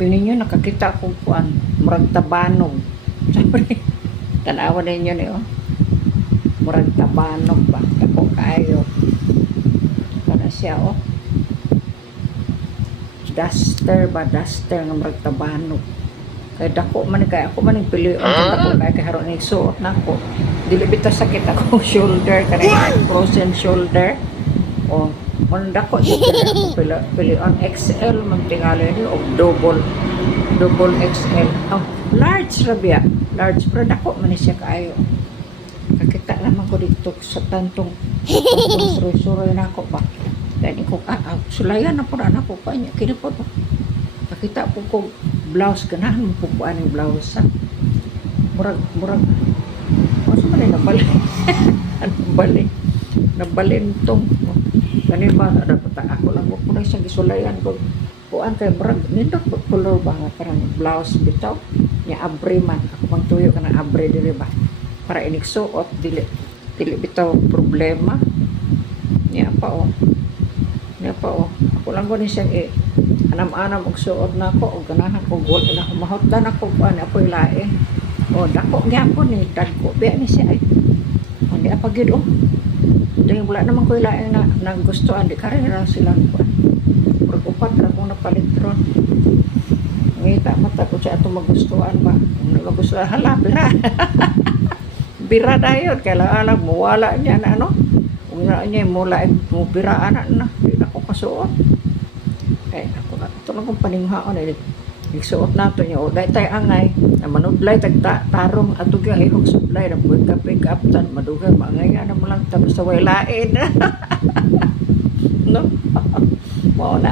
Sabi ninyo, nakakita ko kuan, murag tabanog. Sabi, tanawan ninyo niyo, murag tabanog ba? Ako kayo. Para siya, oh. Duster ba? Duster nga murag tabanog. Kaya dako man, kaya ako man yung pilihan. Kaya dako kaya kaharon ni suot na ako. Dili bitaw sakit ako shoulder, kanina frozen shoulder. O, man dako yung pilihan XL, magtingali niyo, o double XL. Oh, large rabia. Large, pero dako man siya kaayo. Kakita naman ko dito sa tantong suroy-suroy na ako ba. Dahil ko, sulayan na po na ako pa niya. Kinipot po. Kakita po ko blouse, ganahan mo po po anong blouse sa murag ano man ay nabali nabalintong ganin ba ako lang po na isang gisulayan ko puan kay murag nindot po color ba nga parang blouse bitaw niya abre man ako mang tuyo ka ng abre dili ba para iniksuot dili bitaw problema niya pa oh ako lang ko ni siya anam-anam og suot na ako og ganahan ko gold na ako mahotdan ako kuan ako ilae o dako gyapon ni dagko biya ni siya ay hindi apa gid oh dahil wala naman ko ilae na nagustuhan di kare ra sila kuan pag upat ra ko napalit ron ngita mata ko sa ato magustuhan ba kung magustuhan hala bira dayon kaya alam mo wala niya na ano kung na niya mula mo biraan na di na ko kasuot ay ako na ito lang kong paninghaon ay nagsuot nato niya o dahil tayo angay na manublay tarong at ugay ay hong sublay na buwag ka pick up tan madugay maangaya na mo lang tapos sa walain no? Mao na